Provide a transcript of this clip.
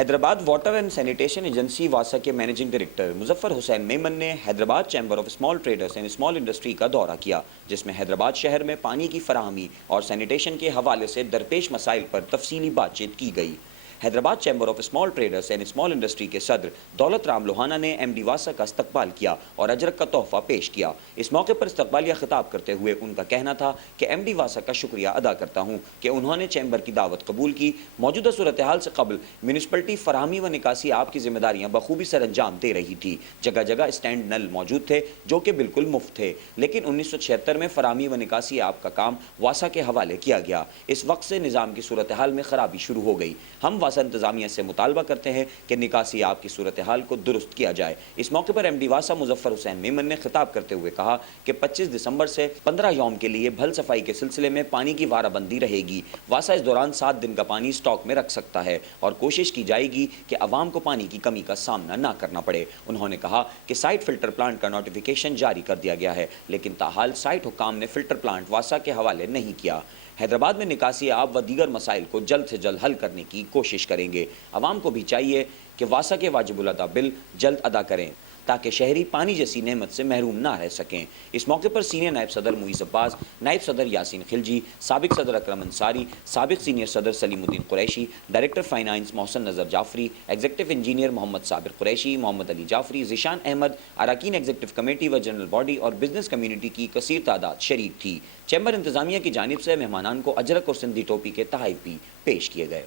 Hyderabad water and sanitation agency واسا کے managing director Muzaffar Hussain Memon نے Hyderabad chamber of small traders and small industry کا دورہ کیا، جس میں حیدرآباد شہر میں پانی کی فراہمی اور سینیٹیشن کے حوالے سے درپیش مسائل پر تفصیلی بات چیت کی گئی۔ Hyderabad chamber of small traders and small industry کے صدر دولت رام لوہانہ نے ایم ڈی واسا کا استقبال کیا اور اجرک کا تحفہ پیش کیا۔ اس موقع پر استقبالیہ خطاب کرتے ہوئے ان کا کہنا تھا کہ ایم ڈی واسا کا شکریہ ادا کرتا ہوں کہ انہوں نے چیمبر کی دعوت قبول کی۔ موجودہ صورتحال سے قبل میونسپلٹی فراہمی و نکاسی آپ کی ذمہ داریاں بخوبی سر انجام دے رہی تھی۔ جگہ جگہ اسٹینڈ نل موجود تھے جو کہ بالکل مفت تھے، لیکن 1976 میں فراہمی و نکاسی آپ کا کام واسا کے حوالے کیا گیا۔ اس وقت سے نظام کی صورتحال میں خرابی شروع ہو گئی۔ ہم واسا انتظامیہ سے مطالبہ کرتے ہیں کہ نکاسی آپ کی صورتحال کو درست کیا جائے۔ اس موقع پر ایم ڈی واسا مظفر حسین میمن نے خطاب کرتے ہوئے کہا کہ 25 دسمبر سے 15 یوم کے لیے بھل صفائی کے سلسلے میں پانی کی وارہ بندی رہے گی۔ واسا اس دوران 7 دن کا پانی سٹاک میں رکھ سکتا ہے اور کوشش کی جائے گی کہ عوام کو پانی کی کمی کا سامنا نہ کرنا پڑے۔ انہوں نے کہا کہ سائٹ فلٹر پلانٹ کا نوٹیفیکیشن جاری کر دیا گیا ہے، لیکن تاحال سائٹ حکام نے فلٹر پلانٹ واسا کے حوالے نہیں کیا۔ حیدرآباد میں نکاسی آب و دیگر مسائل کو جلد سے جلد حل کرنے کی کوشش کریں گے۔ عوام کو بھی چاہیے کہ واسا کے واجب الادا بل جلد ادا کریں تاکہ شہری پانی جیسی نعمت سے محروم نہ رہ سکیں۔ اس موقع پر سینئر نائب صدر معیز عباس، نائب صدر یاسین خلجی، سابق صدر اکرم انصاری، سابق سینئر صدر سلیم الدین قریشی، ڈائریکٹر فائنانس محسن نظر جعفری، ایگزیکٹو انجینئر محمد صابر قریشی، محمد علی جعفری، ذیشان احمد، اراکین ایگزیکٹو کمیٹی و جنرل باڈی اور بزنس کمیونٹی کی کثیر تعداد شریک تھی۔ چیمبر انتظامیہ کی جانب سے مہمانان کو اجرک اور سندھی ٹوپی کے تحائف بھی پیش کیے گئے۔